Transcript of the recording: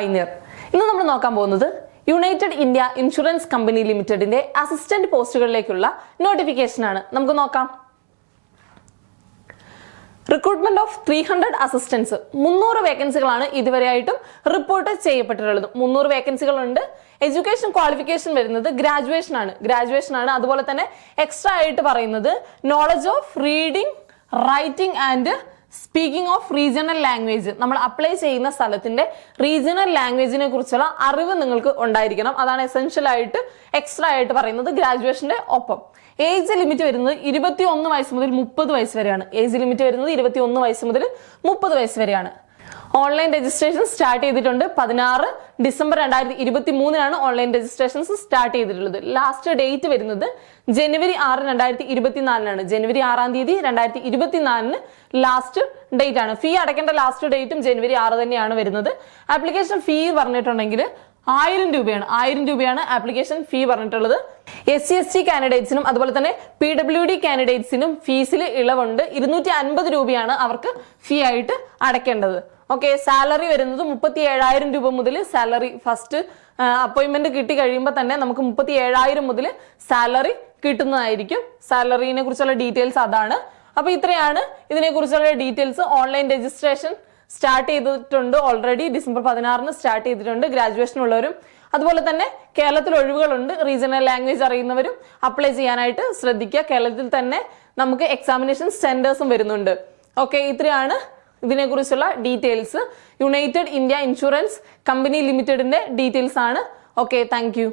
Pioneer. ഇന്ന് നമ്മൾ നോക്കാൻ പോകുന്നത് യുണൈറ്റഡ് ഇന്ത്യ ഇൻഷുറൻസ് കമ്പനി ലിമിറ്റഡിന്റെ അസിസ്റ്റന്റ് പോസ്റ്റുകളിലേക്കുള്ള നോട്ടിഫിക്കേഷൻ ആണ്. നമുക്ക് നോക്കാം. റിക്രൂട്ട്മെന്റ് ഓഫ് 300 അസിസ്റ്റൻസ്, 300 വേക്കൻസികളാണ് ഇതുവരെയായിട്ടും റിപ്പോർട്ട് ചെയ്യപ്പെട്ടിട്ടുള്ളത്. 300 വേക്കൻസികളുണ്ട്. എഡ്യൂക്കേഷൻ ക്വാളിഫിക്കേഷൻ വരുന്നത് ഗ്രാജുവേഷൻ ആണ്. അതുപോലെ തന്നെ എക്സ്ട്രാ ആയിട്ട് പറയുന്നത് knowledge of reading, writing and speaking of regional language. നമ്മൾ അപ്ലൈ ചെയ്യുന്ന സ്ഥലത്തിന്റെ റീജിയണൽ ലാംഗ്വേജിനെ കുറിച്ചുള്ള അറിവ് നിങ്ങൾക്ക് ഉണ്ടായിരിക്കണം. അതാണ് എസെൻഷ്യൽ ആയിട്ട് എക്സ്ട്രാ ആയിട്ട് പറയുന്നത് ഗ്രാജുവേഷന്റെ ഒപ്പം. ഏജ് ലിമിറ്റ് വരുന്നത് 21 വയസ്സ് മുതൽ 30 വയസ്സ് വരെയാണ്. ഏജ് ലിമിറ്റ് വരുന്നത് 21 വയസ്സ് മുതൽ 30 വയസ്സ് വരെയാണ്. ഓൺലൈൻ രജിസ്ട്രേഷൻ സ്റ്റാർട്ട് ചെയ്തിട്ടുണ്ട്. 16 ഡിസംബർ 2023 ഓൺലൈൻ രജിസ്ട്രേഷൻസ് സ്റ്റാർട്ട് ചെയ്തിട്ടുള്ളത്. ലാസ്റ്റ് ഡേറ്റ് വരുന്നത് ജനുവരി 6, 2024 ജനുവരി 6 തീയതി 2024 ലാസ്റ്റ് ഡേറ്റ് ആണ്. ഫീ അടയ്ക്കേണ്ട ലാസ്റ്റ് ഡേറ്റും ജനുവരി 6 തന്നെയാണ് വരുന്നത്. ആപ്ലിക്കേഷൻ ഫീ പറഞ്ഞിട്ടുണ്ടെങ്കിൽ 1000 രൂപയാണ് ആപ്ലിക്കേഷൻ ഫീ പറഞ്ഞിട്ടുള്ളത്. SC/ST കാൻഡിഡേറ്റ്സിനും അതുപോലെ തന്നെ PWD കാൻഡിഡേറ്റ്സിനും ഫീസിൽ ഇളവുണ്ട്. 250 രൂപയാണ് അവർക്ക് ഫീ ആയിട്ട് അടയ്ക്കേണ്ടത്. ഓക്കെ, സാലറി വരുന്നത് 37,000 രൂപ മുതൽ സാലറി ഫസ്റ്റ് അപ്പോയിന്റ്മെന്റ് കിട്ടി കഴിയുമ്പോൾ തന്നെ നമുക്ക് 37,000 മുതൽ സാലറി കിട്ടുന്നതായിരിക്കും. സാലറിനെ കുറിച്ചുള്ള ഡീറ്റെയിൽസ് അതാണ്. അപ്പൊ ഇത്രയാണ് ഇതിനെ കുറിച്ചുള്ള ഡീറ്റെയിൽസ്. ഓൺലൈൻ രജിസ്ട്രേഷൻ സ്റ്റാർട്ട് ചെയ്തിട്ടുണ്ട്. ഓൾറെഡി ഡിസംബർ 16 സ്റ്റാർട്ട് ചെയ്തിട്ടുണ്ട്. ഗ്രാജുവേഷൻ ഉള്ളവരും അതുപോലെ തന്നെ കേരളത്തിൽ ഒഴിവുകളുണ്ട്. റീജിയണൽ ലാംഗ്വേജ് അറിയുന്നവരും അപ്ലൈ ചെയ്യാനായിട്ട് ശ്രദ്ധിക്കുക. കേരളത്തിൽ തന്നെ നമുക്ക് എക്സാമിനേഷൻ സെന്റേഴ്സും വരുന്നുണ്ട്. ഓക്കെ, ഇത്രയാണ് ഇതിനെക്കുറിച്ചുള്ള details. United India insurance company ലിമിറ്റഡിന്റെ ഡീറ്റെയിൽസ് ആണ്. Okay, thank you.